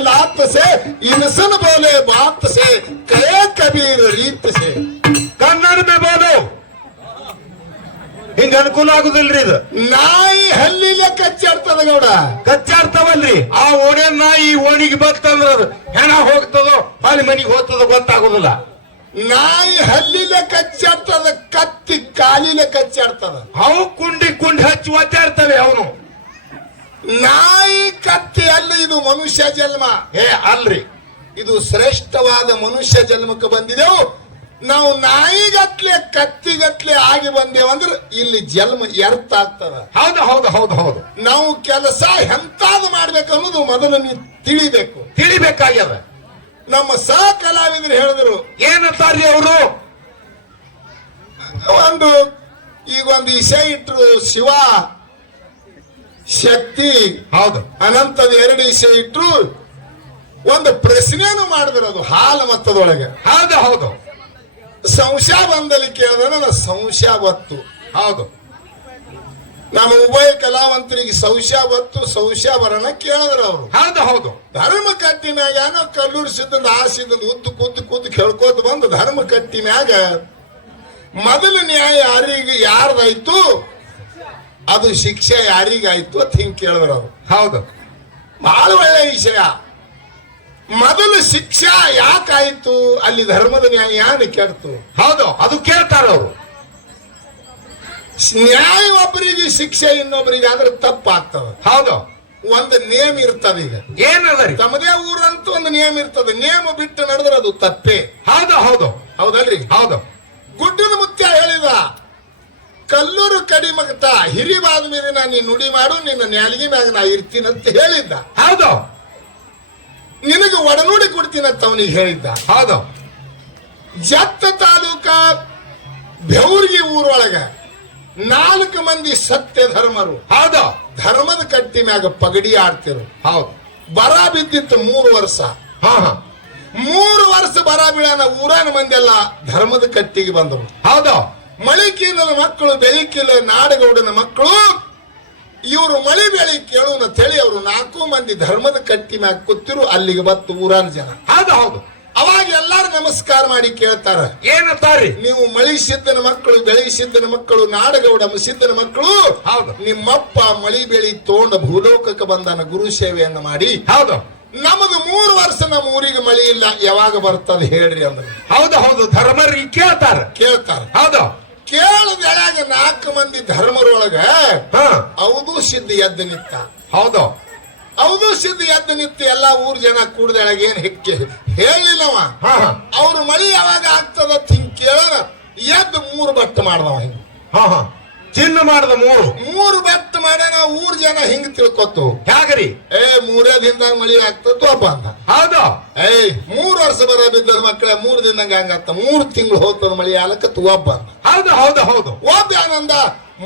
लात से इंसान बोले बात से कहे कबीर रीत से ಕನ್ನಡ ಮೇ ಬೋದು ಹಿಂಗ ಅನುಕೂಲ ಆಗುದಿಲ್ರಿ ಇದು ನಾಯಿ ಹಲ್ಲಿಲೆ ಕಚ್ಚಾಡ್ತದ ಗೌಡ ಕಚ್ಚಾಡ್ತಾವಲ್ರಿ ಆ ಓಣೆ ನಾಯಿ ಈ ಓಣಿಗೆ ಬರ್ತಂದ್ರ ಅದು ಹೆಣ ಹೋಗ್ತದೋ ಹೊಳಿ ಮನಿಗೆ ಹೋಗ್ತದೋ ಗೊತ್ತಾಗೋದಿಲ್ಲ ನಾಯಿ ಹಲ್ಲಿಲೆ ಕಚ್ಚಾಡ್ತದ ಕತ್ತಿ ಕಾಲಿಲೆ ಕಚ್ಚಾಡ್ತದ ಅವು ಕುಂಡಿ ಕುಂಡಿ ಹಚ್ಚಿ ಒದ್ದಾಡ್ತವೆ ಅವನು ನಾಯಿ ಕತ್ತಿ ಅಲ್ಲ ಇದು ಮನುಷ್ಯ ಜನ್ಮ. ಏ ಅಲ್ರಿ. ಇದು ಶ್ರೇಷ್ಠವಾದ ಮನುಷ್ಯ ಜನ್ಮಕ್ಕೆ ಬಂದಿದೆವು. ನಾವು ನಾಯಿಗತ್ಲೆ ಕತ್ತಿಗತ್ಲೆ ಆಗಿ ಬಂದೇವಂದ್ರೆ ಇಲ್ಲಿ ಜನ್ಮ ಎರ್ತ ಆಗ್ತದ. ಹೌದು ಹೌದು ಹೌದು ಹೌದು. ನಾವು ಕೆಲಸ ಎಂತಾದ ಮಾಡ್ಬೇಕು ಅನ್ನೋದು ಮೊದಲು ನೀವು ತಿಳಿಬೇಕು. ತಿಳಿಬೇಕಾಗ್ಯದ. ನಮ್ಮ ಸಹ ಕಲಾವಿದರು ಹೇಳಿದ್ರು ಏನಂತಾರ್ರಿ ಅವರು? ಒಂದು ಈಗ ಒಂದು ವಿಷಯ ಇಟ್ರು ಶಿವ. ಶಕ್ತಿ ಹೌದು. ಅನಂತದ ಎರಡು ವಿಷಯ ಇಟ್ಟರು ಒಂದು ಪ್ರಶ್ನೆಯನ್ನು ಮಾಡಿದ್ರು ಅದು ಹಾಲು ಮತ್ತದೊಳಗೆ. ಹೌದು ಹೌದು. ಸಂಶಯ ಬಂದಲ್ಲಿ ಕೇಳಿದ್ರೆ ನನ್ನ ಸಂಶಯ ಬತ್ತು. ಹೌದು. ನಮ್ಮ ಉಭಯ ಕಲಾವಂತರಿಗೆ ಸಂಶಯ ಬತ್ತು ಸಂಶಯ ಬರೋಣ ಕೇಳಿದ್ರು ಅವರು. ಹೌದು ಹೌದು. ಧರ್ಮ ಕಟ್ಟಿ ಮ್ಯಾಗ ನಾವು ಕಲ್ಲೂರು ಸಿದ್ಧದ ಆ ಸಿದ್ಧಂದ ಉದ್ದು ಕೂತು ಕೂತು ಕೇಳ್ಕೋತ ಬಂದು ಧರ್ಮ ಕಟ್ಟಿ ಮ್ಯಾಗ ಮೊದಲ ನ್ಯಾಯ ಯಾರಿಗೆ ಯಾರ್ದಾಯ್ತು? ಅದು ಶಿಕ್ಷೆ ಯಾರಿಗಾಯ್ತು ಅಂತ ಹಿಂಗೆ ಕೇಳಿದ್ರು ಅವರು. ಹೌದು. ಬಹಳ ಒಳ್ಳೆ ವಿಷಯ. ಮೊದಲು ಶಿಕ್ಷಾ ಯಾಕಾಯ್ತು? ಅಲ್ಲಿ ಧರ್ಮದ ನ್ಯಾಯ ಯಾರು ಕೇಳ್ತು? ಹೌದು ಅದು ಕೇಳ್ತಾರ ಅವರು. ನ್ಯಾಯ ಒಬ್ಬರಿಗೆ ಶಿಕ್ಷೆ ಇನ್ನೊಬ್ಬರಿಗೆ ಆದ್ರೆ ತಪ್ಪಾಗ್ತದ. ಹೌದು. ಒಂದು ನೇಮ್ ಇರ್ತದ ಈಗ. ಏನದ ತಮ್ಮದೇ ಊರಂತೂ ಒಂದು ನೇಮ್ ಇರ್ತದ. ನೇಮ್ ಬಿಟ್ಟು ನಡೆದ್ರೆ ಅದು ತಪ್ಪೇ. ಹೌದು ಹೌದು. ಹೌದಲ್ರಿ? ಹೌದು. ಗುಡ್ಡದ ಮುತ್ಯ ಹೇಳಿದ ಕಲ್ಲೂರು ಕಡಿಮಗತ ಹಿರಿವಾದ ಮೇಲೆ ನಾನು ನೀನು ನುಡಿ ಮಾಡು ನಿನ್ನ ನ್ಯಾಲಿಗೆ ಮ್ಯಾಗ ನಾ ಇರ್ತೀನಂತ ಹೇಳಿದ್ದ. ಹೌದು. ನಿನಗೆ ಒಡನುಡಿ ಕೊಡ್ತೀನಂತ ಅವನಿಗೆ ಹೇಳಿದ್ದ. ಹೌದು. ಜತ್ತ ತಾಲೂಕ ಬೆವರ್ಗಿ ಊರೊಳಗ ನಾಲ್ಕು ಮಂದಿ ಸತ್ಯ ಧರ್ಮರು. ಹೌದು. ಧರ್ಮದ ಕಟ್ಟಿ ಮ್ಯಾಗ ಪಗಡಿ ಆಡ್ತಿರು. ಹೌದು. ಬರ ಬಿದ್ದಿತ್ತು ಮೂರು ವರ್ಷ. ಹಾ ಹಾ. ಮೂರು ವರ್ಷ ಬರ ಬೀಳನ ಊರಾನ ಮಂದಿ ಎಲ್ಲ ಧರ್ಮದ ಕಟ್ಟಿಗೆ ಬಂದವು. ಹೌದು. ಮಳಿಕೀಲನ ಮಕ್ಕಳು ಬೆಳಿಕಿಲ್ಲ ನಾಡಗೌಡನ ಮಕ್ಕಳು. ಇವರು ಮಳೆ ಬೆಳಿ ಕೇಳೋನ ಹೇಳಿ ಅವರು ನಾಲ್ಕು ಮಂದಿ ಧರ್ಮದ ಕಟ್ಟಿ ಮ್ಯಾಗ ಕೂತಿರು ಅಲ್ಲಿಗೆ ಬತ್ತು ಊರಾನ ಜನ. ಹೌದು ಹೌದು. ಅವಾಗ ಎಲ್ಲಾರು ನಮಸ್ಕಾರ ಮಾಡಿ ಕೇಳ್ತಾರ. ಏನಂತಾರ್ರಿ ನೀವು ಮಳಿ ಸಿದ್ದನ ಮಕ್ಕಳು ಬೆಳಿ ಸಿದ್ದನ ಮಕ್ಕಳು ನಾಡಗೌಡ ಸಿದ್ದನ ಮಕ್ಕಳು. ಹೌದು. ನಿಮ್ಮಪ್ಪ ಮಳಿ ಬೆಳಿ ತೋಂಡ ಭೂಲೋಕಕ್ಕೆ ಬಂದಾನ ಗುರು ಸೇವೆಯನ್ನು ಮಾಡಿ. ಹೌದು. ನಮ್ದು ಮೂರು ವರ್ಷ ನಮ್ಮ ಊರಿಗೆ ಮಳಿ ಇಲ್ಲ ಯಾವಾಗ ಬರ್ತದೆ ಹೇಳ್ರಿ ಅಂದ್ರೆ. ಹೌದು ಹೌದು. ಧರ್ಮರಿ ಕೇಳ್ತಾರ. ಕೇಳ್ತಾರ. ಹೌದು. ಎಳಾಗ ನಾಲ್ಕು ಮಂದಿ ಧರ್ಮರೊಳಗ ಹಾ. ಅವದು ಸಿದ್ಧ ಎದ್ದು ನಿತ್ತ ಹೌದು. ಅವದು ಸಿದ್ಧ ಎದ್ದು ನಿತ್ತ ಎಲ್ಲಾ ಊರ್ ಜನ ಕೂಡ್ದೆಳಗ ಏನ್ ಹೆಕ್ಕೆ ಹೇಳಿಲ್ಲವ ಅವ್ರ ಮಳಿ ಯಾವಾಗ ಆಗ್ತದ ಹಿಂಗ್ ಕೇಳೋಣ. ಎದ್ದು ಮೂರು ಬಟ್ಟು ಮಾಡ್ದವ ಹಿಂಗ. ಹಾ ಹಾ. ಚಿನ್ನ ಮಾಡದ ಮೂರು. ಮೂರು ಬೆತ್ತ ಮಾಡ್ಯಾನ ಊರ್ ಜನ ಹಿಂಗ್ ತಿಳ್ಕೊತು ಹ್ಯಾಗರಿ ಏ ಮೂರೇ ದಿನದಾಗ ಮಳಿ ಆಗ್ತದ ಒಬ್ಬ ಅಂತ. ಹೌದು. ಏಯ್ ಮೂರ್ ವರ್ಷ ಬರ ಬಿದ್ದ ಮಕ್ಕಳ ಮೂರ್ ದಿನ ಹಂಗತ್ತ. ಮೂರ್ ತಿಂಗಳು ಹೋಗ್ತದ ಮಳಿ ಆಲಕತ್ ಒಬ್ಬ ಅಂತ. ಹೌದು ಹೌದು ಹೌದು. ಒಬ್ಬ ಆನಂದ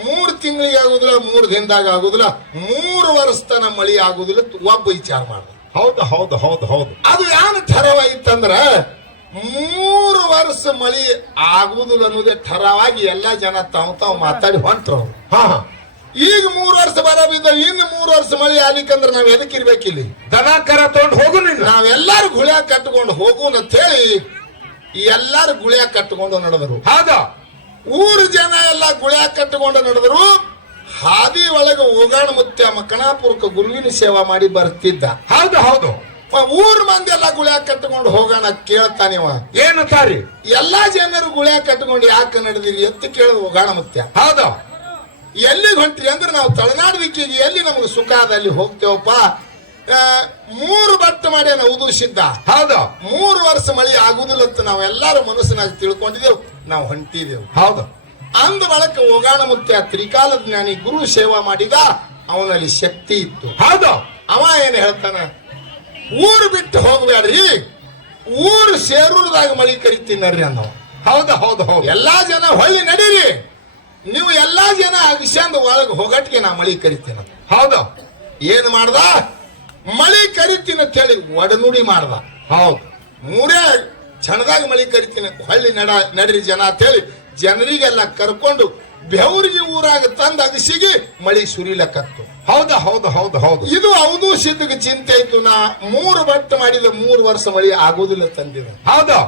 ಮೂರ್ ತಿಂಗಳಿಗೆ ಆಗುದಿಲ್ಲ ಮೂರ್ ದಿನದಾಗ ಆಗುದಿಲ್ಲ ಮೂರು ವರ್ಷ ತನ ಮಳಿ ಆಗುದಿಲ್ಲ ಒಬ್ಬ ವಿಚಾರ ಮಾಡ್ದ. ಹೌದು ಹೌದು ಹೌದು ಹೌದು. ಅದು ಯಾನ ಠರವಾಯಿತಂದ್ರ ಮೂರು ವರ್ಷ ಮಳಿ ಆಗುದಿಲ್ಲ ಅನ್ನೋದೇ ಠರವಾಗಿ ಎಲ್ಲಾ ಜನ ತಾವು ತಾವು ಮಾತಾಡಿ ಹೊಂಟ್ರು. ಅವ್ರು. ಹಾ. ಈಗ ಮೂರು ವರ್ಷ ಬರ ಬಿದ್ದ ಇನ್ನು ಮೂರು ವರ್ಷ ಮಳಿ ಆಗ್ಲಿಕ್ಕಂದ್ರ ನಾವ್ ಎದಕ್ ಇರ್ಬೇಕಿಲ್ಲಿ ದನ ಕರ ತಗೊಂಡು ಹೋಗು ನಾವೆಲ್ಲಾರು ಗುಳಿಯ ಕಟ್ಕೊಂಡು ಹೋಗುನ್ ಅಂತ ಹೇಳಿ ಎಲ್ಲಾರು ಗುಳಿಯ ಕಟ್ಕೊಂಡು ನಡೆದರು. ಹೌದು? ಊರು ಜನ ಎಲ್ಲ ಗುಳಿಯ ಕಟ್ಕೊಂಡು ನಡೆದರು. ಹಾದಿ ಒಳಗೆ ಹೋಗಾಣ ಮುತ್ಯ ಮಕ್ಕಣಾಪುರಕ್ಕೆ ಗುರುವಿನ ಸೇವಾ ಮಾಡಿ ಬರ್ತಿದ್ದ. ಹೌದು ಹೌದು. ಊರ್ ಮಂದಿ ಎಲ್ಲ ಗುಳಿಯ ಕಟ್ಟಿಕೊಂಡು ಹೋಗೋಣ ಕೇಳ್ತಾನಿವ ಏನಂತಾರಿ ಎಲ್ಲಾ ಜನರು ಗುಳಿಯ ಕಟ್ಕೊಂಡು ಯಾಕೆ ನಡೆದಿರಿ? ಎತ್ತು ಕೇಳಿದ ಹೋಗೋಣ ಮುತ್ಯ ಹೌದ. ಎಲ್ಲಿಗೆ ಹೊಂಟ್ರಿ ಅಂದ್ರೆ ನಾವು ತಳನಾಡು ದಿಕ್ಕಿಗೆ ಎಲ್ಲಿ ನಮಗೆ ಸುಖ ಅದ ಅಲ್ಲಿ ಹೋಗ್ತೇವಪ್ಪ. ಮೂರು ಮಾಡಿ ಮಾಡ್ಯಾನ ಉದುಸಿದ್ದ ಹೌದ. ಮೂರು ವರ್ಷ ಮಳಿ ಆಗುದಿಲ್ಲ ಅಂತ ನಾವೆಲ್ಲರೂ ಮನಸ್ಸಿನಾಗ ತಿಳ್ಕೊಂಡಿದ್ದೆವು. ನಾವು ಹೊಂಟಿದೆವು ಹೌದು. ಅಂದ ಬಳಕ ಹೋಗಾಣ ಮುತ್ಯ ತ್ರಿಕಾಲ ಜ್ಞಾನಿ ಗುರು ಸೇವಾ ಮಾಡಿದ ಅವನಲ್ಲಿ ಶಕ್ತಿ ಇತ್ತು. ಹೌದು. ಅವ ಏನ್ ಹೇಳ್ತಾನ? ಊರು ಬಿಟ್ಟು ಹೋಗ್ಬೇಡ್ರಿ. ಊರು ಸೇರೂರದಾಗ ಮಳಿ ಕರಿತೀನಿ ನಡ್ರಿ ಅಂದವ. ಹೌದು ಹೌದು ಹೌದು. ಎಲ್ಲಾ ಜನ ಹೊಳ್ಳಿ ನಡೀರಿ. ನೀವು ಎಲ್ಲಾ ಜನ ಅಗಸ್ಯಂದ ಒಳಗೆ ಹೋಗಟ್ಗೆ ನಾ ಮಳಿ ಕರಿತೀನಿ ಹೌದ ಹೌದು. ಏನ್ ಮಾಡ್ದ? ಮಳಿ ಕರಿತೀನಿ ಅಂತ ಹೇಳಿ ಒಡನುಡಿ ಮಾಡ್ದ. ಹೌದು. ಮೂರೇ ಚಣದಾಗ ಮಳಿ ಕರಿತೀನಿ ಹೊಳ್ಳಿ ನಡ ನಡ್ರಿ ಜನ ಅಂತ ಹೇಳಿ ಜನರಿಗೆಲ್ಲ ಕರ್ಕೊಂಡು ಬೆವ್ರಿಗೆ ಊರಾಗ ತಂದ ಅಗಸಿಗೆ ಮಳಿ ಸುರಿಲಕತ್ತು. ಹೌದು ಹೌದು ಹೌದು ಹೌದು. ಇದು ಹೌದು ಸಿದ್ಧಗೆ ಚಿಂತೆ ಇತ್ತು. ನಾ ಮೂರು ಬಟ್ಟು ಮಾಡಿದ ಮೂರು ವರ್ಷ ಮಳಿ ಆಗುದಿಲ್ಲ ತಂದಿದ. ಹೌದು.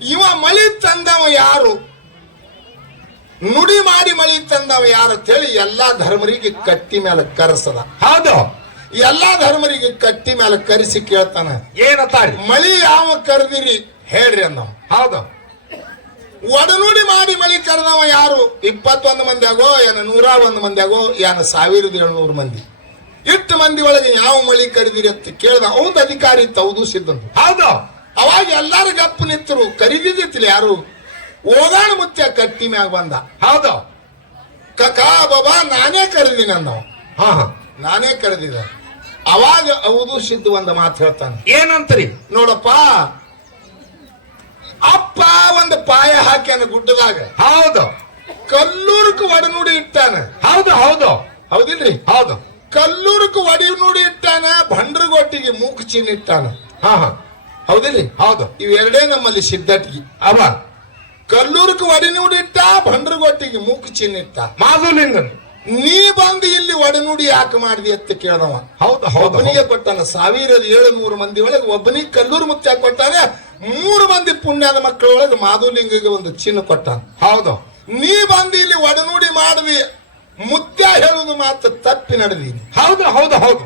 ಇವ ಮಳಿ ತಂದವ ಯಾರು? ನುಡಿ ಮಾಡಿ ಮಳಿ ತಂದವ ಯಾರು ಅಂತೇಳಿ ಎಲ್ಲಾ ಧರ್ಮರಿಗೆ ಕಟ್ಟಿ ಮೇಲೆ ಕರೆಸದ. ಹೌದು. ಎಲ್ಲಾ ಧರ್ಮರಿಗೆ ಕಟ್ಟಿ ಮೇಲೆ ಕರೆಸಿ ಕೇಳ್ತಾನ. ಏನತ್ತಾರಿ ಮಳಿ ಯಾವ ಕರೆದಿರಿ ಹೇಳ್ರಿ ಅಂದವ. ಹೌದು. ಒಡನುಡಿ ಮಾಡಿ ಮಳಿ ಕರೆದವ ಯಾರು? ಇಪ್ಪತ್ತೊಂದು ಮಂದಿ ಆಗೋ ಏನ ನೂರ ಒಂದು ಮಂದಿ ಆಗೋ ಏನ ಸಾವಿರದ ಏಳ್ನೂರು ಮಂದಿ. ಇಟ್ಟು ಮಂದಿ ಒಳಗೆ ಯಾವ ಮಳಿ ಕರೆದಿರಿ ಅಂತ ಕೇಳಿದ ಅವಂದು ಅಧಿಕಾರಿ ತೌದು ಸಿದ್ಧಂತು ಹೌದು. ಅವಾಗ ಎಲ್ಲಾರು ಗಪ್ಪು ನಿಂತರು ಕರೀದಿದ್ದಿತ್ತಿಲ್ಲ ಯಾರು? ಓದಾಣ ಮುತ್ಯ ಕಟ್ಟಿ ಮ್ಯಾಗ ಬಂದ. ಹೌದು. ಕಕಾ ಬಾಬಾ ನಾನೇ ಕರೆದಿನಿ ಅಂದವ. ಹಾ ಹಾ. ನಾನೇ ಕರೆದಿದ್ದ ಅವಾಗ ಹೌದು ಸಿದ್ದು ಒಂದು ಮಾತು ಹೇಳ್ತಾನೆ. ಏನಂತರಿ? ನೋಡಪ್ಪ ಅಪ್ಪ ಒಂದು ಪಾಯ ಹಾಕ್ಯಾನ ಗುಡ್ಡದಾಗ. ಹೌದು. ಕಲ್ಲೂರ್ಕ್ ಒಡನುಡಿ ಇಟ್ಟಾನ. ಹೌದು ಹೌದು. ಹೌದಿಲ್ರಿ? ಹೌದು. ಕಲ್ಲೂರ್ಕ್ ಒಡಿ ನುಡಿ ಇಟ್ಟಾನ ಭಂಡ್ರಗೊಟ್ಟಿಗೆ ಮೂಕ್ ಚಿನ್ನ ಇಟ್ಟಾನ. ಹಾ ಹಾ. ಹೌದಿಲ್ರಿ? ಹೌದು. ಇವೆರಡೇ ನಮ್ಮಲ್ಲಿ ಸಿದ್ಧಟಿಗೆ ಅವ. ಕಲ್ಲೂರ್ಕ ಒಡಿ ನುಡಿ ಇಟ್ಟ ಭಂಡ್ರಗೊಟ್ಟಿಗೆ ಮೂಕ್ ಚಿನ್ನ ಇಟ್ಟ. ಮಾಧುಲಿಂಗನ್. ನೀ ಬಂದು ಇಲ್ಲಿ ಒಡನುಡಿ ಯಾಕೆ ಮಾಡಿದಿ ಅಂತ ಕೇಳದವ. ಹೌದು ಒಬ್ಬನಿಗೆ ಕೊಟ್ಟಾನ ಸಾವಿರದ ಏಳುನೂರು ಮಂದಿ ಒಳಗೆ ಒಬ್ಬನಿಗೆ ಕಲ್ಲೂರು ಮುತ್ಯ ಕೊಟ್ಟಾನೆ ಮೂರು ಮಂದಿ ಪುಣ್ಯದ ಮಕ್ಕಳೊಳಗೆ ಮಾಧುಲಿಂಗಿಗೆ ಒಂದು ಚಿನ್ನ ಕೊಟ್ಟಾನ. ಹೌದು. ನೀ ಬಂದು ಇಲ್ಲಿ ಒಡನುಡಿ ಮಾಡಿದಿ ಮುತ್ಯ ಹೇಳುದು ಮಾತ್ರ ತಪ್ಪಿ ನಡೆದಿ ಹೌದು ಹೌದು ಹೌದು.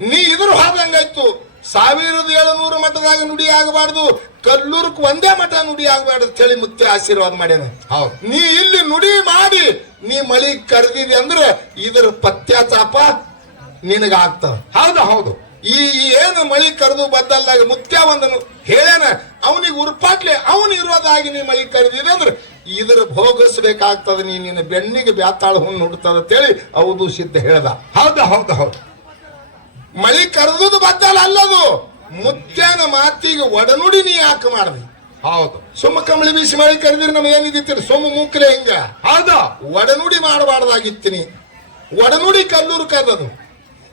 ನೀ ಇದ್ರ ಹೋದಂಗಾಯ್ತು. ಸಾವಿರದ ಏಳುನೂರು ಮಠದಾಗ ನುಡಿ ಆಗಬಾರ್ದು ಕಲ್ಲೂರ್ಕ್ ಒಂದೇ ಮಠ ನುಡಿ ಆಗಬಾರ್ದು ಹೇಳಿ ಮುತ್ಯ ಆಶೀರ್ವಾದ ಮಾಡ್ಯಾನ. ಹೌದು. ನೀ ಇಲ್ಲಿ ನುಡಿ ಮಾಡಿ ನೀ ಮಳಿ ಕರೆದಿದೆ ಅಂದ್ರೆ ಇದರ ಪತ್ಯಾಚಾಪ ನಿನಗಾಗ್ತವ ಹೌದು ಹೌದು. ಈ ಏನು ಮಳಿ ಕರೆದು ಬದ್ದಲ್ದಾಗ ಮುತ್ಯ ಒಂದನು ಹೇಳೇನ ಅವನಿಗೆ ಉರ್ಪಾಟ್ಲೆ ಅವನು ಇರೋದಾಗಿ ನೀ ಮಳಿ ಕರೆದಿದೆ ಅಂದ್ರೆ ಇದ್ರ ಭೋಗಿಸ್ಬೇಕಾಗ್ತದ ನೀ ನಿನ್ನ ಬೆನ್ನಿಗೆ ಬ್ಯಾತಾಳ ಹುಣ್ಣು ಹುಡ್ತದ ಅಂತೇಳಿ ಹೌದು ಸಿದ್ಧ ಹೇಳ್ದ. ಹೌದು ಹೌದು ಹೌದು. ಮಳಿ ಕರೆದುದು ಬದ್ದಲ್ಲ ಅಲ್ಲದು. ಮುತ್ಯನ ಮಾತಿಗೆ ಒಡನುಡಿ ನೀ ಯಾಕೆ ಮಾಡಿದೆ? ಹೌದು. ಸುಮ್ಮ ಕಂಬಳಿ ಬೀಸಿ ಮಳಿ ಕರೆದಿರಿ ನಮ್ಗೆ ಏನಿದ್ದಿತ್ತಿರಿ ಸುಮ್ಮ ಮೂಕ್ರೆ ಹಿಂಗ? ಹೌದು. ಒಡನುಡಿ ಮಾಡಬಾರ್ದಾಗಿತ್ತೀನಿ. ಒಡನುಡಿ ಕಲ್ಲೂರು ಕದದು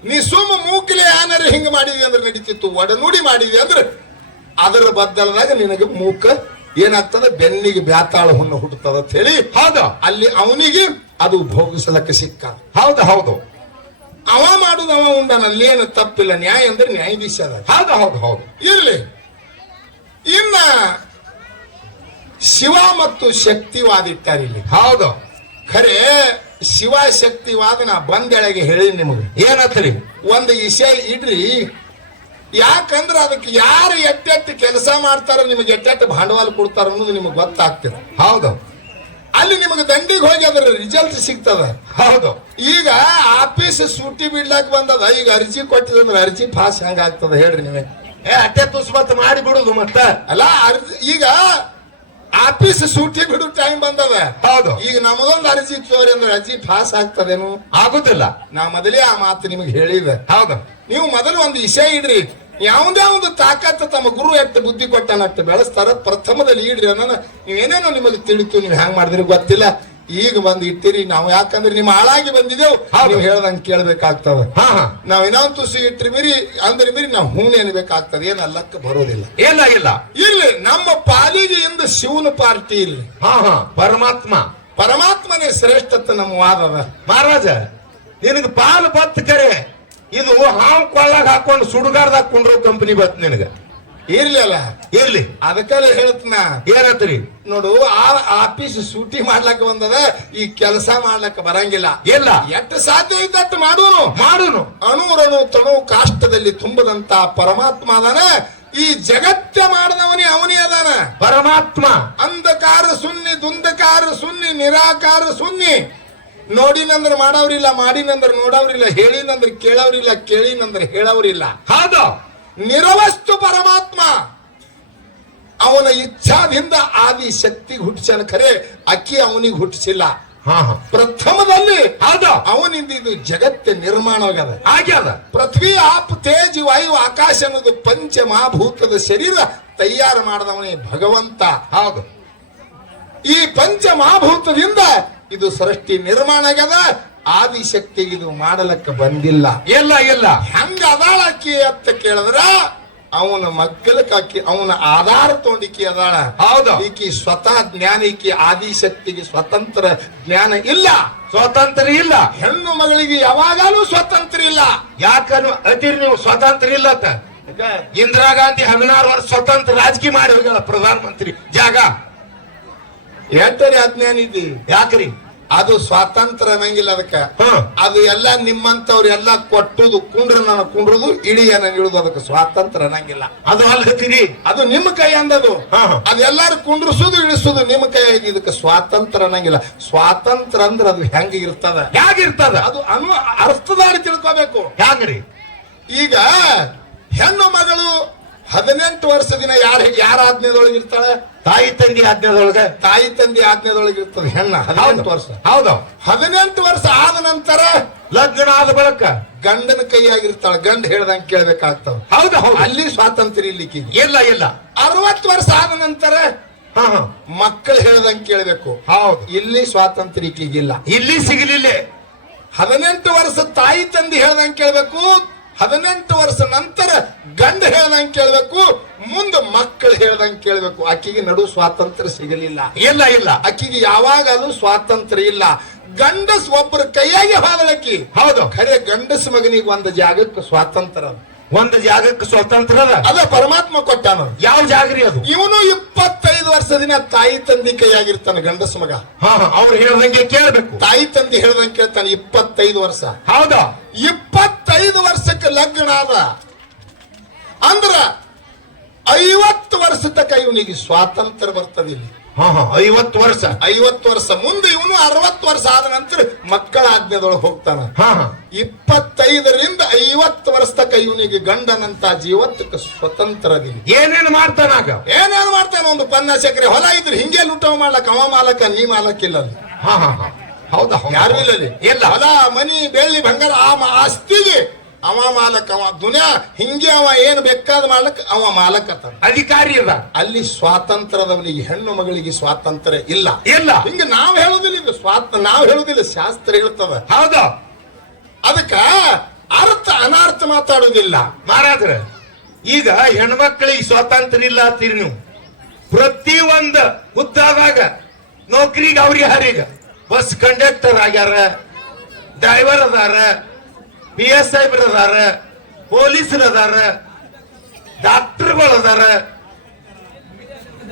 ನೀ ಸುಮ್ಮ ಮೂಕ್ಲೆ ಏನಾರ ಹಿಂಗ ಮಾಡಿದ್ವಿ ಅಂದ್ರೆ ನಡೀತಿತ್ತು. ಒಡನುಡಿ ಮಾಡಿದ್ವಿ ಅಂದ್ರೆ ಅದರ ಬದ್ದಲದಾಗ ನಿನಗೆ ಮೂಕ ಏನಾಗ್ತದ? ಬೆನ್ನಿಗೆ ಬ್ಯಾತಾಳ ಹುಣ್ಣು ಹುಟ್ಟುತ್ತದ ಅಂತ ಹೇಳಿ ಹೌದು. ಅಲ್ಲಿ ಅವನಿಗೆ ಅದು ಭೋಗಿಸಲಕ್ಕೆ ಸಿಕ್ಕ ಹೌದು ಹೌದು. ಅವ ಮಾಡುದು ಅವ ಉಂಡನ ಏನು ತಪ್ಪಿಲ್ಲ. ನ್ಯಾಯ ಅಂದ್ರೆ ನ್ಯಾಯಾಧೀಶ ಅದ ಹೌದು ಹೌದು ಹೌದು. ಇರ್ಲಿ. ಇನ್ನ ಶಿವ ಮತ್ತು ಶಕ್ತಿವಾದ ಇಟ್ಟಾರ ಇಲ್ಲಿ. ಹೌದು. ಖರೆ ಶಿವ ಶಕ್ತಿವಾದ ನಾ ಬಂದೆಳಗೆ ಹೇಳಿ ನಿಮಗೆ. ಏನತ್ರಿ? ಒಂದು ವಿಷಯ ಇಡ್ರಿ. ಯಾಕಂದ್ರ ಅದಕ್ಕೆ ಯಾರು ಎಟ್ಟೆಟ್ಟು ಕೆಲಸ ಮಾಡ್ತಾರೋ ನಿಮಗೆ ಎಟ್ಟೆಟ್ಟು ಬಂಡವಾಳ ಕೊಡ್ತಾರ ಅನ್ನೋದು ನಿಮಗೆ ಗೊತ್ತಾಗ್ತದೆ ಹೌದು. ಅಲ್ಲಿ ನಿಮಗೆ ದಂಡಿಗೆ ಹೋಗಿ ಅದರ ರಿಸಲ್ಟ್ ಸಿಗ್ತದ. ಹೌದು. ಈಗ ಆಫೀಸ್ ಸೂಟಿ ಬಿಡ್ಲಾಕ್ ಬಂದದ ಈಗ ಅರ್ಜಿ ಕೊಟ್ಟಿದಂದ್ರೆ ಅರ್ಜಿ ಪಾಸ್ ಹೆಂಗಾಗ್ತದ ಹೇಳ್ರಿ ನೀವೇ ಏ ಅಟ್ಟೆ ತುಸ್ಮತ್ ಮಾಡಿ ಬಿಡುದು ಮತ್ತ. ಅಲ್ಲ ಅರ್ಜಿ ಈಗ ಆಫೀಸ್ ಸೂಟಿ ಬಿಡು ಟೈಮ್ ಬಂದದ. ಹೌದು. ಈಗ ನಮಗೊಂದು ಅರ್ಜಿ ತೋರಿ ಅಂದ್ರೆ ಅರ್ಜಿ ಪಾಸ್ ಆಗ್ತದೇನು? ಆಗುದಿಲ್ಲ. ನಾ ಮೊದಲೇ ಆ ಮಾತು ನಿಮಗೆ ಹೇಳಿದೆ. ಹೌದು. ನೀವು ಮೊದಲು ಒಂದು ವಿಷಯ ಇಡ್ರಿ. ಯಾವುದೇ ಒಂದು ತಾಕತ್ತು ತಮ್ಮ ಗುರು ಎಷ್ಟು ಬುದ್ಧಿ ಕೊಟ್ಟನಟ್ಟು ಬೆಳೆಸ್ತಾರ ಪ್ರಥಮದಲ್ಲಿ ಈಡ್ರಿ ಅನ್ನೋಣ ನೀವೇನೇನೋ ನಿಮ್ಮಲ್ಲಿ ತಿಳಿತು ನೀವು ಹ್ಯಾಂಗ್ ಮಾಡಿದ್ರಿ ಗೊತ್ತಿಲ್ಲ. ಈಗ ಬಂದು ಇಟ್ಟಿರಿ ನಾವು ಯಾಕಂದ್ರೆ ನಿಮ್ಮ ಹಾಳಾಗಿ ಬಂದಿದ್ದೇವು ಹೌದು. ನೀವು ಹೇಳ್ದಂಗೆ ಕೇಳ್ಬೇಕಾಗ್ತದ. ಹಾ ಹಾ. ನಾವ್ ಇನ್ನೊಂದು ತುಸಿ ಇಟ್ರಿ ಮೀರಿ ಅಂದ್ರೆ ಮೀರಿ ನಾವು ಹೂನ್ ಏನ್ಬೇಕಾಗ್ತದೆ ಏನ್ ಅಲ್ಲಕ್ಕ ಬರೋದಿಲ್ಲ. ಏನಾಗಿಲ್ಲ ಇಲ್ಲಿ ಇರ್ಲಿ ನಮ್ಮ ಪಾಲಿಗೆ ಇಂದ ಶಿವನ ಪಾರ್ಟಿ ಇಲ್ಲಿ ಹಾ ಹಾ. ಪರಮಾತ್ಮ. ಪರಮಾತ್ಮನೇ ಶ್ರೇಷ್ಠತೆ ನಮ್ಮ ವಾದದ ಮಹಾರಾಜ ನಿನಗೆ ಪಾಲು ಬತ್ ಕರೆ. ಇದು ಹಾವು ಕೊಳ್ಳಾಗ ಹಾಕೊಂಡು ಸುಡುಗಾರ್ದಾಗ ಕುಂಡ್ರೋ ಕಂಪನಿ ಬತ್ ನಿನಗ. ಇರ್ಲಿ ಅಲ್ಲ. ಇರ್ಲಿ. ಅದಕ್ಕಲ್ಲೇ ಹೇಳ್ತನ ಏನತ್ರಿ? ನೋಡು ಆ ಆಫೀಸ್ ಸೂಟಿ ಮಾಡ್ಲಕ್ಕ ಬಂದದ ಈ ಕೆಲಸ ಮಾಡ್ಲಕ್ಕ ಬರಂಗಿಲ್ಲ. ಇಲ್ಲ. ಎಟ್ ಸಾಧ್ಯ ಇದ್ದಟ್ಟು ಮಾಡೋನು. ಮಾಡುನು. ಅಣುರನು ತಣು ಕಾಷ್ಟದಲ್ಲಿ ತುಂಬದಂತ ಪರಮಾತ್ಮ ಅದಾನ. ಈ ಜಗತ್ತೆ ಮಾಡಿದವನಿ ಅವನಿ ಅದಾನ. ಪರಮಾತ್ಮ. ಅಂಧಕಾರ ಸುನ್ನಿ ದುಂಧಕಾರ ಸುನ್ನಿ ನಿರಾಕಾರ ಸುನ್ನಿ. ನೋಡಿನಂದ್ರ ಮಾಡವ್ರಿಲ್ಲ ಮಾಡಿನಂದ್ರ ನೋಡವ್ರಿಲ್ಲ ಹೇಳಿನಂದ್ರ ಕೇಳವ್ರಿಲ್ಲ ಕೇಳಿನಂದ್ರ ಹೇಳವ್ರಿಲ್ಲ. ಹೌದು. ನಿರವಸ್ತು ಪರಮಾತ್ಮ. ಅವನ ಇಚ್ಛಾದಿಂದ ಆದಿ ಶಕ್ತಿ ಹುಟ್ಟಿಸನ ಖರೆ ಅಕ್ಕಿ ಅವನಿಗೆ ಹುಟ್ಟಿಸಿಲ್ಲ ಹಾ ಹಾ. ಪ್ರಥಮದಲ್ಲಿ ಹೌದು. ಅವನಿಂದ ಇದು ನಿರ್ಮಾಣ ನಿರ್ಮಾಣವಾಗದ ಆಗ್ಯದ ಪೃಥ್ವಿ ಆಪ್ ತೇಜ್ ವಾಯು ಆಕಾಶ ಅನ್ನೋದು ಪಂಚ ಮಹಾಭೂತದ ಶರೀರ ತಯಾರು ಮಾಡಿದವನೇ ಭಗವಂತ. ಹೌದು. ಈ ಪಂಚ ಮಹಾಭೂತದಿಂದ ಇದು ಸೃಷ್ಟಿ ನಿರ್ಮಾಣ ಆಗ್ಯದ ಆದಿಶಕ್ತಿಗೆ ಇದು ಮಾಡಲಕ್ಕ ಬಂದಿಲ್ಲ. ಇಲ್ಲ ಇಲ್ಲ. ಅದಾಳ ಅಕ್ಕಿ ಅಂತ ಕೇಳಿದ್ರ ಅವನ ಮಕ್ಕಳಕ್ಕೆ ಆಕಿ ಅವನ ಆಧಾರ ತೋಂಡಿಕೆ ಅದಾಳ. ಹೌದು. ಈಕಿ ಸ್ವತಃ ಜ್ಞಾನ ಈಕಿ ಆದಿಶಕ್ತಿಗೆ ಸ್ವತಂತ್ರ ಜ್ಞಾನ ಇಲ್ಲ. ಸ್ವತಂತ್ರ ಇಲ್ಲ. ಹೆಣ್ಣು ಮಗಳಿಗೆ ಯಾವಾಗಲೂ ಸ್ವತಂತ್ರ ಇಲ್ಲ. ಯಾಕನು ಅದಿರ್ ನೀವು ಸ್ವತಂತ್ರ ಇಲ್ಲ ಅಂತ? ಇಂದಿರಾ ಗಾಂಧಿ ಹದಿನಾರು ವರ್ಷ ಸ್ವತಂತ್ರ ರಾಜಕೀಯ ಮಾಡಿ ಹೋಗ್ಯಾಳ ಪ್ರಧಾನಮಂತ್ರಿ ಜಾಗ. ಎಟ್ಟರೆ ಅಜ್ಞಾನ ಇದ್ದಿ ಯಾಕ್ರಿ? ಅದು ಸ್ವಾತಂತ್ರ್ಯ ಅನ್ನಂಗಿಲ್ಲ ಅದಕ್ಕ. ಹ. ಅದು ಎಲ್ಲ ನಿಮ್ಮಂತವ್ರ ಎಲ್ಲ ಕೊಟ್ಟುದು ಕುಂಡ್ರ ನನ್ನ ಕುಂಡ್ರದು ಇಡೀ ಇಳುದು ಅದಕ್ಕೆ ಸ್ವಾತಂತ್ರ್ಯ ಅನ್ನಂಗಿಲ್ಲ. ಅದು ಅಲ್ಹತ್ತಿರಿ ಅದು ನಿಮ್ಮ ಕೈ ಅಂದದು. ಅದೆಲ್ಲಾರು ಕುಂಡ್ರಸುದು ಇಳಿಸುದು ನಿಮ್ಮ ಕೈ ಇದಕ್ಕೆ ಸ್ವಾತಂತ್ರ್ಯ ಅನ್ನಂಗಿಲ್ಲ. ಸ್ವಾತಂತ್ರ್ಯ ಅಂದ್ರೆ ಅದು ಹೆಂಗ ಇರ್ತದ? ಹೇಗಿರ್ತದ? ಅದು ಅನು ಅರ್ಥದಾರಿ ತಿಳ್ಕೋಬೇಕು. ಹ್ಯಾಂಗ್ರಿ ಈಗ ಹೆಣ್ಣು ಮಗಳು ಹದಿನೆಂಟು ವರ್ಷ ದಿನ ಯಾರ ಯಾರ ಆಜ್ಞೆದೊಳಗೆ ಇರ್ತಾಳೆ? ತಾಯಿ ತಂದೆ ಆಜ್ಞೆದೊಳಗೆ ತಾಯಿ ತಂದೆ ಆಜ್ಞೆದೊಳಗೆ ಇರ್ತದೆ ಹೆಣ್ಣ ಹದಿನೆಂಟು ವರ್ಷ. ಹೌದು. ಹದಿನೆಂಟು ವರ್ಷ ಆದ ನಂತರ ಲಗ್ನ ಆದ ಬಳಕ ಗಂಡನ ಕೈಯಾಗಿರ್ತಾಳೆ. ಗಂಡ ಹೇಳ್ದಂಗೆ ಕೇಳ್ಬೇಕಾಗ್ತದ. ಹೌದು ಹೌದು. ಅಲ್ಲಿ ಸ್ವಾತಂತ್ರ್ಯ ಇರ್ಲಿಕ್ಕೆ ಇಲ್ಲ ಇಲ್ಲ. ಅರವತ್ತು ವರ್ಷ ಆದ ನಂತರ ಹ ಹ. ಮಕ್ಕಳು ಹೇಳ್ದಂಗೆ ಕೇಳಬೇಕು. ಹೌದು. ಇಲ್ಲಿ ಸ್ವಾತಂತ್ರ್ಯ ಇಲ್ಲ. ಇಲ್ಲಿ ಸಿಗಲಿಲ್ಲ. ಹದಿನೆಂಟು ವರ್ಷ ತಾಯಿ ತಂದೆ ಹೇಳ್ದಂಗೆ ಕೇಳ್ಬೇಕು. ಹದಿನೆಂಟು ವರ್ಷ ನಂತರ ಗಂಡ ಹೇಳ್ದಂಗೆ ಕೇಳಬೇಕು ಮುಂದೆ ಮಕ್ಕಳು ಹೇಳ್ದಂಗೆ ಕೇಳಬೇಕು. ಅಕ್ಕಿಗೆ ನಡು ಸ್ವಾತಂತ್ರ್ಯ ಸಿಗಲಿಲ್ಲ. ಇಲ್ಲ ಇಲ್ಲ. ಆಕೆಗೆ ಯಾವಾಗಲೂ ಸ್ವಾತಂತ್ರ್ಯ ಇಲ್ಲ. ಗಂಡಸ್ ಒಬ್ಬರ ಕೈಯಾಗೆ ಹೋದಳಕ್ಕಿ. ಹೌದು. ಖರೆ ಗಂಡಸ ಮಗನಿಗೆ ಒಂದು ಜಾಗಕ್ಕೆ ಸ್ವಾತಂತ್ರ್ಯ ಅದು. ಒಂದು ಜಾಗಕ್ಕೆ ಸ್ವಾತಂತ್ರ್ಯ ಅದ? ಪರಮಾತ್ಮ ಕೊಟ್ಟಾನ ಯಾವ ಜಾಗರಿ ಅದು? ಇವನು ಇಪ್ಪತ್ತೈದು ವರ್ಷ ದಿನ ತಾಯಿ ತಂದೆ ಕೈಯಾಗಿರ್ತಾನೆ ಗಂಡಸ ಮಗ. ಹಾ ಹಾ ಅವ್ರು ಹೇಳ್ದಂಗೆ ಕೇಳಬೇಕು. ತಾಯಿ ತಂದೆ ಹೇಳ್ದಂಗೆ ಕೇಳ್ತಾನೆ ಇಪ್ಪತ್ತೈದು ವರ್ಷ. ಹೌದಾ. ಇಪ್ಪತ್ತೈದು ವರ್ಷಕ್ಕೆ ಲಗ್ನ ಆದ. ಅಂದ್ರ ಐವತ್ತು ವರ್ಷ ತಕ ಇವನಿಗೆ ಸ್ವಾತಂತ್ರ್ಯ ಬರ್ತದೆ ಇಲ್ಲಿ. ಹಾ ಹಾ ಐವತ್ತು ವರ್ಷ. ಐವತ್ತು ವರ್ಷ ಮುಂದೆ ಇವನು ಅರವತ್ತು ವರ್ಷ ಆದ ನಂತರ ಮಕ್ಕಳ ಆಜ್ಞೆದೊಳಗೆ ಹೋಗ್ತಾನ. ಹಾ ಹಾ. ಇಪ್ಪತ್ತೈದರಿಂದ ಐವತ್ತು ವರ್ಷ ತಕ ಇವನಿಗೆ ಗಂಡನಂತ ಜೀವತ್ತಕ್ಕೆ ಸ್ವತಂತ್ರ ಏನೇನು ಮಾಡ್ತಾನ ಏನೇನು ಮಾಡ್ತಾನ? ಒಂದು ಪನ್ನ ಎಕರೆ ಹೊಲ ಇದ್ರೆ ಹಿಂಗೆ ಲೂಟ ಮಾಡ್ಲಕ್ಕ ಅವ ಮಾಲಕ ನೀ ಮಾಲಕ್ಕಿಲ್ಲ ಇಲ್ಲ ಹಾ ಹಾ ಹಾ. ಹೌದಾ. ಯಾರು ಇಲ್ಲ. ಅಲ್ಲಿ. ಹೊಲ ಮನಿ ಬೆಳ್ಳಿ ಬಂಗಾರ ಆ ಮ- ಆಸ್ತಿಗೆ ಅವ ಮಾಲಕ್ ಅವ ದುನಿಯಾ ಹಿಂಗೆ ಅವ ಏನ್ ಬೇಕಾದ ಮಾಲಕ್ ಅವ ಮಾಲಕ್ ಅತ್ತ ಅಧಿಕಾರಿ ಅದ. ಅಲ್ಲಿ ಸ್ವಾತಂತ್ರ್ಯದವನಿಗೆ ಹೆಣ್ಣು ಮಗಳಿಗೆ ಸ್ವಾತಂತ್ರ್ಯ ಇಲ್ಲ. ಇಲ್ಲ. ಹಿಂಗ ನಾವ್ ಹೇಳುದಿಲ್ಲ ಇದು. ಸ್ವಾತ ನಾವ್ ಹೇಳುದಿಲ್ಲ. ಶಾಸ್ತ್ರ ಹೇಳ್ತದ. ಹೌದ. ಅದಕ್ಕ ಅರ್ಥ ಅನಾರ್ಥ ಮಾತಾಡುದಿಲ್ಲ. ಮಾರಾದ್ರೆ ಈಗ ಹೆಣ್ಮಕ್ಳಿಗೆ ಸ್ವಾತಂತ್ರ್ಯ ಇಲ್ಲ ಅಂತೀರಿ ನೀವು. ಪ್ರತಿ ಒಂದು ಹುದ್ದಾದಾಗ ನೌಕರಿಗೆ ಅವ್ರಿಗೆ ಹರೀಗ ಬಸ್ ಕಂಡಕ್ಟರ್ ಆಗ್ಯಾರ ಡ್ರೈವರ್ ಅದಾರ ಬಿ ಎಸ್ ಐ ಅದಾರ ಪೊಲೀಸರು ಅದಾರ ಡಾಕ್ಟರ್ಗಳು ಅದಾರ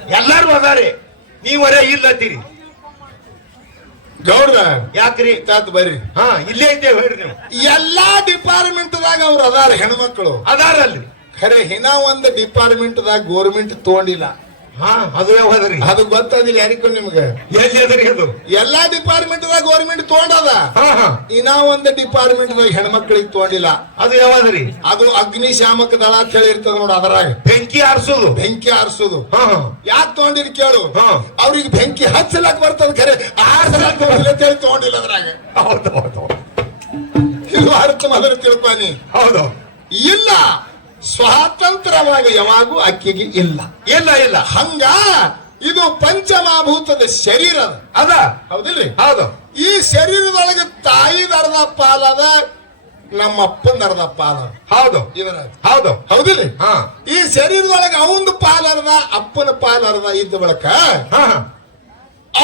ಎಲ್ಲಾರು ಅದಾರೆ. ನೀವರೇ ಇಲ್ಲತ್ತೀರಿ ಗೌಡ ಯಾಕ್ರಿ? ತಾತ್ ಬರ್ರಿ. ಹಾ ಇಲ್ಲೇ ಇದ್ದೇವೆ ಹೇಳ್ರಿ ನೀವು. ಎಲ್ಲಾ ಡಿಪಾರ್ಟ್ಮೆಂಟ್ ದಾಗ ಅವ್ರು ಅದಾರ ಹೆಣ್ಮಕ್ಳು. ಅದಾರಲ್ರಿ. ಖರೆ ಹಿನ ಒಂದು ಡಿಪಾರ್ಟ್ಮೆಂಟ್ ದಾಗ ಗೋರ್ಮೆಂಟ್ ತಗೊಂಡಿಲ್ಲ. ಹಾ? ಅದು ಯಾವದ್ರಿ ಅದು ಗೊತ್ತದಿಲ್ಲ ಯಾರಿಗೂ ನಿಮ್ಗೆ? ಎಲ್ಲಿ ಅದ್ರಿ ಅದು? ಎಲ್ಲಾ ಡಿಪಾರ್ಟ್ಮೆಂಟ್ ದಾಗ ಗೋರ್ಮೆಂಟ್ ತಗೊಂಡದ. ಹಾ ಹಾ. ಇನ್ನ ಒಂದ್ ಡಿಪಾರ್ಟ್ಮೆಂಟ್ ದಾಗ ಹೆಣ್ಮಕ್ಳಿಗೆ ತಗೊಂಡಿಲ್ಲ. ಅದು ಯಾವ್ದ್ರಿ ಅದು ಅಗ್ನಿಶಾಮಕ ದಳ ಅಂತ ಹೇಳಿ ಇರ್ತದ ನೋಡ ಅದ್ರಾಗ. ಬೆಂಕಿ ಆರಿಸೋದು? ಬೆಂಕಿ ಆರಿಸೋದು. ಹಾ ಹಾ. ಯಾಕೆ ತಗೊಂಡಿರಿ ಕೇಳು. ಹಾ. ಅವ್ರಿಗೆ ಬೆಂಕಿ ಹಚ್ಚಲಕ್ ಬರ್ತದ ಖರೆ ಆರ್ಸಲಕ್ ಬರೋದಿಲ್ಲ ಅಂತ ಹೇಳಿ ತಗೊಂಡಿಲ್ಲ ಅದ್ರಾಗ. ಹೌದು ಹೌದು ಇದು ಅರ್ಥ ಮೊದಲು ತಿಳ್ಕೊನಿ ಹೌದು. ಇಲ್ಲ. ಸ್ವಾತಂತ್ರ್ಯವಾಗಿ ಯಾವಾಗೂ ಅಕ್ಕಿಗೆ ಇಲ್ಲ. ಇಲ್ಲ ಇಲ್ಲ. ಹಂಗ ಇದು ಪಂಚಮಾಭೂತದ ಶರೀರ ಅದು. ಹೌದಿಲ್ರಿ? ಹೌದು. ಈ ಶರೀರದೊಳಗೆ ತಾಯಿದ ಅರ್ಧ ಪಾಲದ ನಮ್ಮ ಅಪ್ಪನ ಅರ್ಧ ಪಾಲ ಹೌದು. ಇವರ ಹೌದು. ಹೌದಿಲ್ರಿ? ಹಾ. ಈ ಶರೀರದೊಳಗೆ ಅವಂದು ಪಾಲರ್ದ ಅಪ್ಪನ ಪಾಲರ್ದ ಇದ್ದ ಬಳಕ ಹಾ ಹಾ.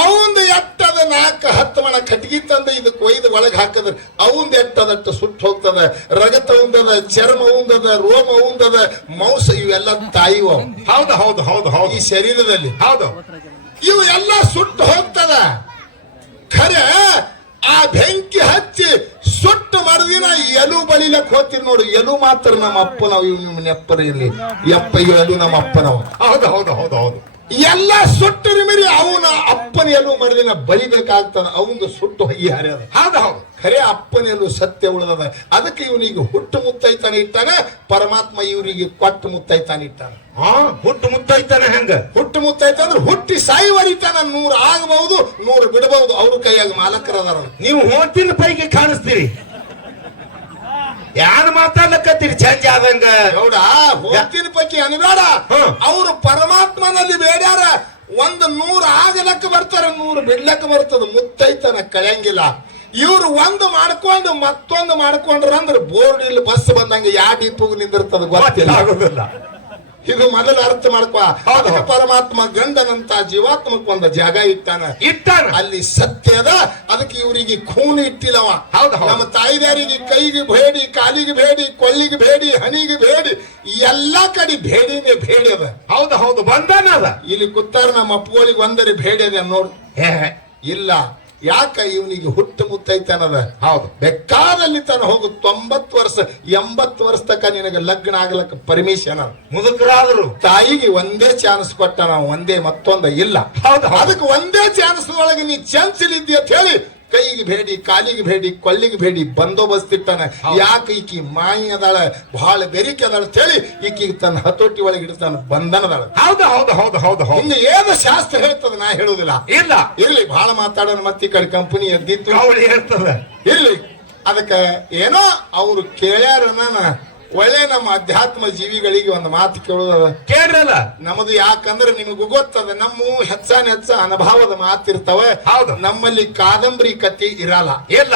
ಅವಂದು ಎಟ್ಟದ ನಾಲ್ಕು ಹತ್ತು ಮಣ ಕಟ್ಗಿ ತಂದು ಇದಕ್ಕೆ ಒಯ್ದು ಒಳಗೆ ಹಾಕದ್ರ ಅವಂದ ಎಟ್ಟದಟ್ಟು ಸುಟ್ಟು ಹೋಗ್ತದ ರಗತ ಉಂದದ ಚರ್ಮ ಉಂದದ ರೋಮ ಉಂದದ ಮೌಸ ಇವೆಲ್ಲ ತಾಯಿವ ಹೌದು ಹೌದು ಹೌದು ಹೌದು. ಈ ಶರೀರದಲ್ಲಿ. ಹೌದು. ಇವೆಲ್ಲ ಎಲ್ಲ ಸುಟ್ಟು ಹೋಗ್ತದ. ಖರೆ ಆ ಬೆಂಕಿ ಹಚ್ಚಿ ಸುಟ್ಟು ಮರದಿನ ಎಲು ಬಳಿಲಕ್ ಹೋಗ್ತೀರಿ ನೋಡು. ಎಲು ಮಾತ್ರ ನಮ್ಮ ನಾವು ಇವ್ ನಿಮ್ಮ ನೆಪ್ಪರ ಇರಲಿ ಎಪ್ಪ ಇವ್ ಎಲು ನಮ್ಮ ಅಪ್ಪನವ. ಹೌದು ಹೌದು ಹೌದು ಹೌದು. ಎಲ್ಲ ಸುಟ್ಟು ನಿಮಿರಿ ಅವನ ಅಪ್ಪನ ಎಲು ಮರದಿನ ಬಲಿಬೇಕಾಗ್ತದ ಅವನು ಸುಟ್ಟು ಹೊಯ್ಯಿ ಹರಿಯದ. ಹೌದು ಹೌದು. ಖರೆ ಅಪ್ಪನ ಸತ್ಯ ಉಳಿದದ. ಅದಕ್ಕೆ ಇವನಿಗೆ ಹುಟ್ಟು ಮುತ್ತೈತಾನೆ ಇಟ್ಟಾನೆ ಪರಮಾತ್ಮ ಇವರಿಗೆ ಕೊಟ್ಟು ಮುತ್ತೈತಾನೆ ಇಟ್ಟಾನೆ. ಹಾ ಹುಟ್ಟು ಮುತ್ತೈತಾನೆ ಹೆಂಗ? ಹುಟ್ಟು ಮುತ್ತೈತಂದ್ರೆ ಹುಟ್ಟಿ ಸಾಯುವರಿತಾನ ನೂರು ಆಗಬಹುದು ನೂರು ಬಿಡಬಹುದು ಅವ್ರ ಕೈಯಾಗ ಮಾಲಕರದಾರ ನೀವು ಹೋತಿನ ಪೈಕಿ ಕಾಣಿಸ್ತೀರಿ. ಯಾರು ಮಾತಾಡ್ಲಕತ್ತೀರಿ ಚೇಂಜ್ ಆದಂಗ. ಹೌದಾ? ಹೋಗ್ತೀನಿ ಪಕ್ಕಿ ಅನ್ಬೇಡ. ಅವರು ಪರಮಾತ್ಮನಲ್ಲಿ ಬೇಡ್ಯಾರ. ಒಂದು ನೂರು ಆಗಲಕ್ಕ ಬರ್ತಾರ ನೂರು ಬಿಡ್ಲಕ್ಕ ಬರ್ತದ ಮುತ್ತೈತನ ಕಳೆಯಂಗಿಲ್ಲ. ಇವ್ರು ಒಂದು ಮಾಡ್ಕೊಂಡು ಮತ್ತೊಂದು ಮಾಡ್ಕೊಂಡ್ರ ಅಂದ್ರೆ ಬೋರ್ಡ್ ಇಲ್ಲಿ ಬಸ್ ಬಂದಂಗ ಯಾ ಡಿಪೋಗ್ ನಿಂದಿರ್ತದ ಗೊತ್ತಿಲ್ಲ ಆಗೋದಿಲ್ಲ. ಇದು ಮೊದಲು ಅರ್ಥ ಮಾಡ್ಕೋ. ಅದಕ್ಕೆ ಪರಮಾತ್ಮ ಗಂಡನಂತ ಜೀವಾತ್ಮಕ್ ಒಂದು ಜಾಗ ಇಟ್ಟಾನ. ಇಟ್ಟಾನ. ಅಲ್ಲಿ ಸತ್ಯದ ಅದಕ್ಕೆ ಇವರಿಗೆ ಖೂನ್ ಇಟ್ಟಿಲ್ಲವ. ಹೌದು. ನಮ್ಮ ತಾಯಿದಾರಿಗೆ ಕೈಗೆ ಬೇಡಿ ಕಾಲಿಗೆ ಬೇಡಿ ಕೊಲ್ಲಿಗೆ ಬೇಡಿ ಹನಿಗೆ ಬೇಡಿ ಎಲ್ಲಾ ಕಡೆ ಬೇಡಿನೇ ಬೇಡಿ ಅದ. ಹೌದು ಹೌದು. ಬಂದಾನ ಅದ ಇಲ್ಲಿ ಕುತ್ತಾರ ನಮ್ಮ ಅಪ್ಪಗಳಿಗೆ ಒಂದರೆ ಬೇಡಿ ಅದ ನೋಡು. ಏ, ಇಲ್ಲ. ಯಾಕ ಇವನಿಗೆ ಹುಟ್ಟು ಮುತ್ತೈತನದ ಹೌದು. ಬೆಕ್ಕಾದಲ್ಲಿ ತಾನು ಹೋಗು ತೊಂಬತ್ತು ವರ್ಷ ಎಂಬತ್ತು ವರ್ಷ ತಕ ನಿನಗೆ ಲಗ್ನ ಆಗ್ಲಕ್ಕ ಪರ್ಮಿಷನ್ ಮುದುಕರಾದ್ರು. ತಾಯಿಗೆ ಒಂದೇ ಚಾನ್ಸ್ ಕೊಟ್ಟ ನಾವು ಒಂದೇ ಮತ್ತೊಂದ ಇಲ್ಲ. ಹೌದು ಅದಕ್ಕೆ ಒಂದೇ ಚಾನ್ಸ್ ಒಳಗೆ ನೀ ಚಂಚಲಿದ್ದಿ ಅಂತ ಹೇಳಿ ಕೈಗೆ ಭೇಡಿ ಕಾಲಿಗೆ ಭೇಡಿ ಕೊಲ್ಲಿಗೆ ಭೇಡಿ ಬಂದೋಬಸ್ತ್ ಇಟ್ಟಾನೆ ಯಾಕೆ ಈಕಿ ಮಾಯಿ ಅದಾಳ ಬಹಳ ಬೆರಿಕೆ ಅದಾಳ ಹೇಳಿ ಈಕಿಗೆ ತನ್ನ ಹತೋಟಿ ಒಳಗೆ ಇಡ್ತಾನ ಬಂಧನದಾಳ ಹೌದು ಹೌದು ಹೌದು ಹೌದು ಹೌದು. ಏನು ಶಾಸ್ತ್ರ ಹೇಳ್ತದ ನಾ ಹೇಳುದಿಲ್ಲ. ಇಲ್ಲ. ಇರ್ಲಿ ಬಹಳ ಮಾತಾಡೋಣ ಮತ್ತೆ ಈ ಕಡೆ ಕಂಪನಿ ಎದ್ದಿತ್ತು. ಅವಳು ಹೇಳ್ತದ. ಇರ್ಲಿ. ಅದಕ್ಕೆ ಏನೋ ಅವ್ರು ಕೇಳ್ಯಾರ ನಾನ ಒಳ್ಳೆ ನಮ್ಮ ಅಧ್ಯಾತ್ಮ ಜೀವಿಗಳಿಗೆ ಒಂದು ಮಾತು ಕೇಳೋದದ ಕೇಳ್ರಲ್ಲ. ನಮ್ದು ಯಾಕಂದ್ರೆ ನಿಮಗೂ ಗೊತ್ತದ ನಮ್ಮ ಹೆಚ್ಚಾನ ಹೆಚ್ಚ ಅನುಭವದ ಮಾತಿರ್ತಾವ. ಹೌದು. ನಮ್ಮಲ್ಲಿ ಕಾದಂಬರಿ ಕತಿ ಇರಲ್ಲ. ಇಲ್ಲ.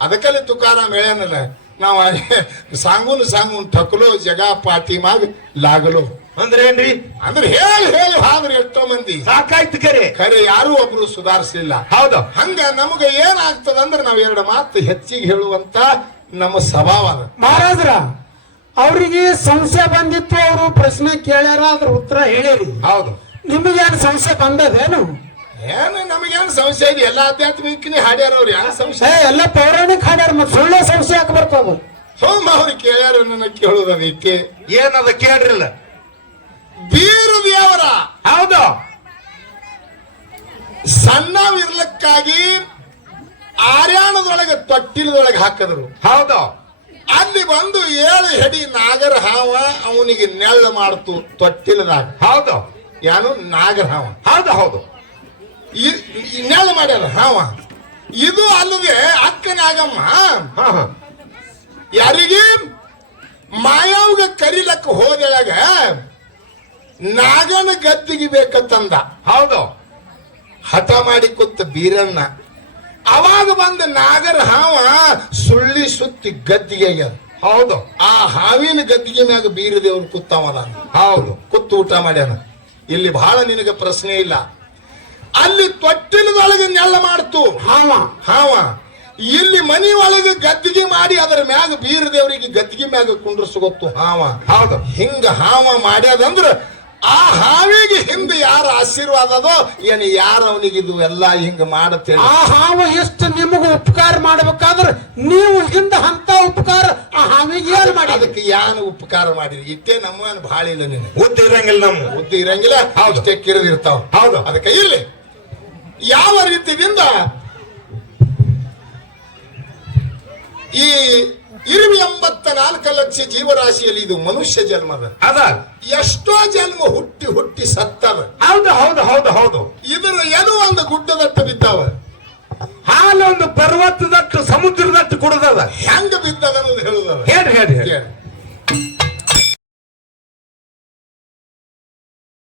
ಅದಕ್ಕಲ್ಲಿ ತುಕಾರಾಮ್ ಹೇಳ್ಯಾನಲ್ಲ ನಾವು ಸಾಂಗುನ್ ಸಾಂಗೂನ್ ತಕಲೋ ಜಗ ಪಾಟಿ ಮಾಗ್ ಲಾಗಲು. ಅಂದ್ರೆ ಏನ್ರಿ ಅಂದ್ರೆ ಹೇಳಿ ಹೇಳಿ ಹಾದ್ರಿ ಎಷ್ಟೋ ಮಂದಿ. ಸಾಕಾಯ್ತು ಕರೆ. ಕರೆ ಯಾರು ಒಬ್ರು ಸುಧಾರಿಸಲಿಲ್ಲ. ಹೌದು. ಹಂಗ ನಮಗೆ ಏನಾಗ್ತದ ಅಂದ್ರೆ ನಾವ್ ಎರಡು ಮಾತು ಹೆಚ್ಚಿಗೆ ಹೇಳುವಂತ ನಮ್ಮ ಸ್ವಭಾವ ಅದ. ಮಹಾರಾಜ್ರ ಅವರಿಗೆ ಸಂಶಯ ಬಂದಿತ್ತು ಅವರು ಪ್ರಶ್ನೆ ಕೇಳ್ಯಾರ ಅದ್ರ ಉತ್ತರ ಹೇಳಿರಿ. ಹೌದು. ನಿಮಗೇನು ಸಂಶಯ ಬಂದದೇನು? ಏನು ನಮಗೇನು ಸಂಶಯ ಇದೆ ಎಲ್ಲ ಆಧ್ಯಾತ್ಮಿಕನೇ ಹಾಡ್ಯಾರ ಅವ್ರು. ಯಾರು ಸಂಶಯ? ಎಲ್ಲ ಪೌರಾಣಿಕ ಹಾಡ್ಯಾರ ಮತ್ತೆ ಸುಳ್ಳೆ ಸಂಶಯ ಯಾಕೆ ಬರ್ತದ ಸೋಮ ಅವ್ರು ಕೇಳ್ಯಾರ ನನ್ನ ಕೇಳುವುದೈತಿ ಏನದ ಕೇಳ್ರಿಲ್ಲ? ಬೀರು ದೇವರ ಹೌದು. ಸಣ್ಣವಿರ್ಲಕ್ಕಾಗಿ ಆರ್ಯಾಣದೊಳಗೆ ತೊಟ್ಟಿಲದೊಳಗೆ ಹಾಕಿದ್ರು. ಹೌದು. ಅಲ್ಲಿ ಬಂದು ಏಳು ಹೆಡಿ ನಾಗರ ಹಾವ ಅವನಿಗೆ ನೆಳ್ಳು ಮಾಡ್ತು ತೊಟ್ಟಿಲದಾಗ. ಹೌದು. ಯಾನು? ನಾಗರ ಹಾವ ಹೌದು. ಹೌದು ನೆಳ್ಳು ಮಾಡ್ಯಾರ ಹಾವ. ಇದು ಅಲ್ಲದೆ ಅಕ್ಕ ನಾಗಮ್ಮ ಯಾರಿಗೆ? ಮಾಯಾವ್ಗ ಕರಿಲಕ್ಕ ಹೋದಳಗ ನಾಗನ ಗದ್ದಿಗೆ ಬೇಕಂತಂದ. ಹೌದು. ಹಠ ಮಾಡಿ ಕೂತ ಬೀರಣ್ಣ. ಅವಾಗ ಬಂದ ನಾಗರ ಹಾವ ಸುಳ್ಳಿ ಸುತ್ತಿ ಗದ್ದಿಗೆ ಆಗ್ಯದ. ಹೌದು. ಆ ಹಾವಿನ ಗದ್ದಿಗೆ ಮ್ಯಾಗ ಬೀರದೇವ್ರು ಕುತ್ತವನ ಹೌದು. ಕೂತು ಊಟ ಮಾಡ್ಯಾನ. ಇಲ್ಲಿ ಬಹಳ ನಿನಗೆ ಪ್ರಶ್ನೆ ಇಲ್ಲ. ಅಲ್ಲಿ ತೊಟ್ಟಿಲದೊಳಗೆ ನೆಲ್ಲ ಮಾಡ್ತು. ಹಾವ. ಹಾವ. ಇಲ್ಲಿ ಮನಿ ಒಳಗೆ ಗದ್ದಿಗೆ ಮಾಡಿ ಅದರ ಮ್ಯಾಗ ಬೀರದೇವರಿಗೆ ಗದ್ದಿಗೆ ಮ್ಯಾಗ ಕುಂಡ್ರಸ್ ಗೊತ್ತು ಹಾವ. ಹೌದು. ಹಿಂಗ ಹಾವ ಮಾಡ್ಯಾದಂದ್ರ ಆ ಹಾವಿಗೆ ಹಿಂದೆ ಯಾರ ಆಶೀರ್ವಾದ ಅದೋ? ಯಾರು ಯಾರ ಅವನಿಗೆ ಇದು ಎಲ್ಲ ಹಿಂಗ ಮಾಡುತ್ತೆ? ಆ ಹಾವು ಎಷ್ಟು ನಿಮಗೂ ಉಪಕಾರ ಮಾಡಬೇಕಾದ್ರೆ ನೀವು ಹಿಂದ ಅಂತ ಉಪಕಾರ ಆ ಹಾವಿಗೆ ಏನು ಮಾಡಿ ಅದಕ್ಕೆ ಯಾನು ಉಪಕಾರ ಮಾಡಿರಿ ಇಟ್ಟೇ ನಮ್ಮ ಭಾಳ ಇಲ್ಲ ನೀನು ಉದ್ದ ಇರಂಗಿಲ್ಲ ನಮ್ಮ ಬುದ್ಧಿ ಇರಂಗಿಲ್ಲ ಹೌದು. ಇಷ್ಟೇ ಕಿರಿದಿರ್ತಾವ. ಹೌದು. ಅದಕ್ಕೆ ಇಲ್ಲಿ ಯಾವ ರೀತಿಯಿಂದ ಈ ಇರುವ ಎಂಬತ್ತ ನಾಲ್ಕು ಲಕ್ಷ ಜೀವರಾಶಿಯಲ್ಲಿ ಇದು ಮನುಷ್ಯ ಜನ್ಮದ? ಅದ? ಎಷ್ಟೋ ಜನ್ಮ ಹುಟ್ಟಿ ಹುಟ್ಟಿ ಸತ್ತವ. ಹೌದು ಹೌದು ಹೌದು ಹೌದು. ಇದರ ಏನು ಒಂದು ಗುಡ್ಡದಟ್ಟು ಬಿದ್ದಾವ. ಹಾಲೊಂದು ಒಂದು ಪರ್ವತದಟ್ಟು ಸಮುದ್ರದಟ್ಟು ಕುಡ್ದದ. ಹೆಂಗ ಬಿದ್ದದ ಅನ್ನೋದು ಹೇಳುದವ. ಹೇಳಿ ಹೇಳಿ ಹೇಳಿ.